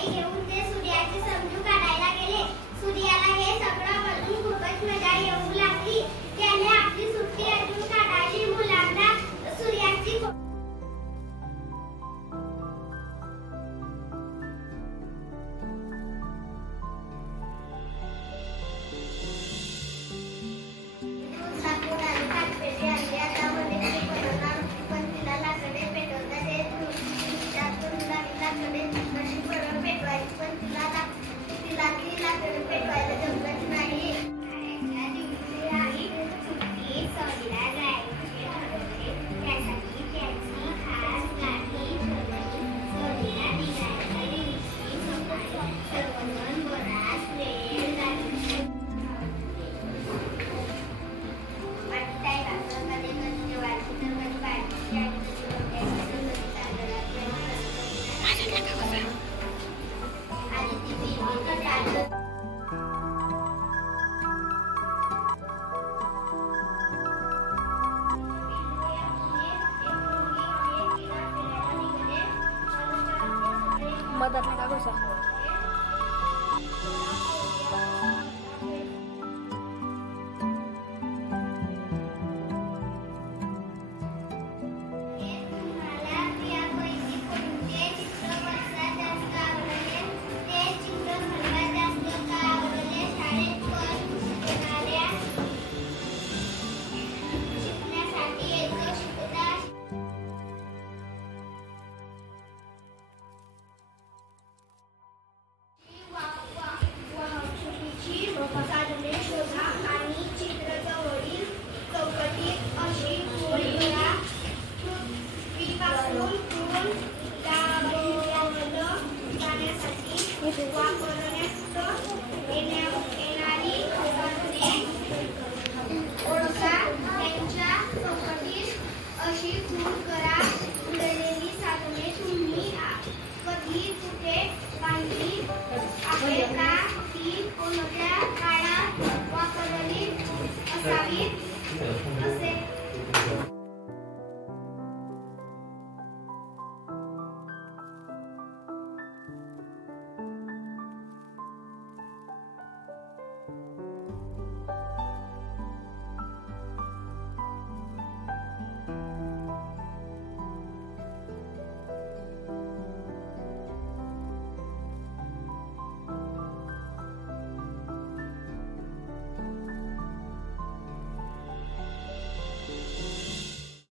काटाई घेऊन ते सूर्याची समजू काढायला गेले. सूर्याला हे सगळं बघून खूपच मजा येऊ लागली. त्याने आपली सुट्टी अजून काढायची. मुलांना सूर्याची मदत का घुसा साधने शोधा आणि चित्र जवळील चौकटीत अशी गोळी करा. पृथ्वीपासून दूर दाबलं जाण्यासाठी वापरण्यात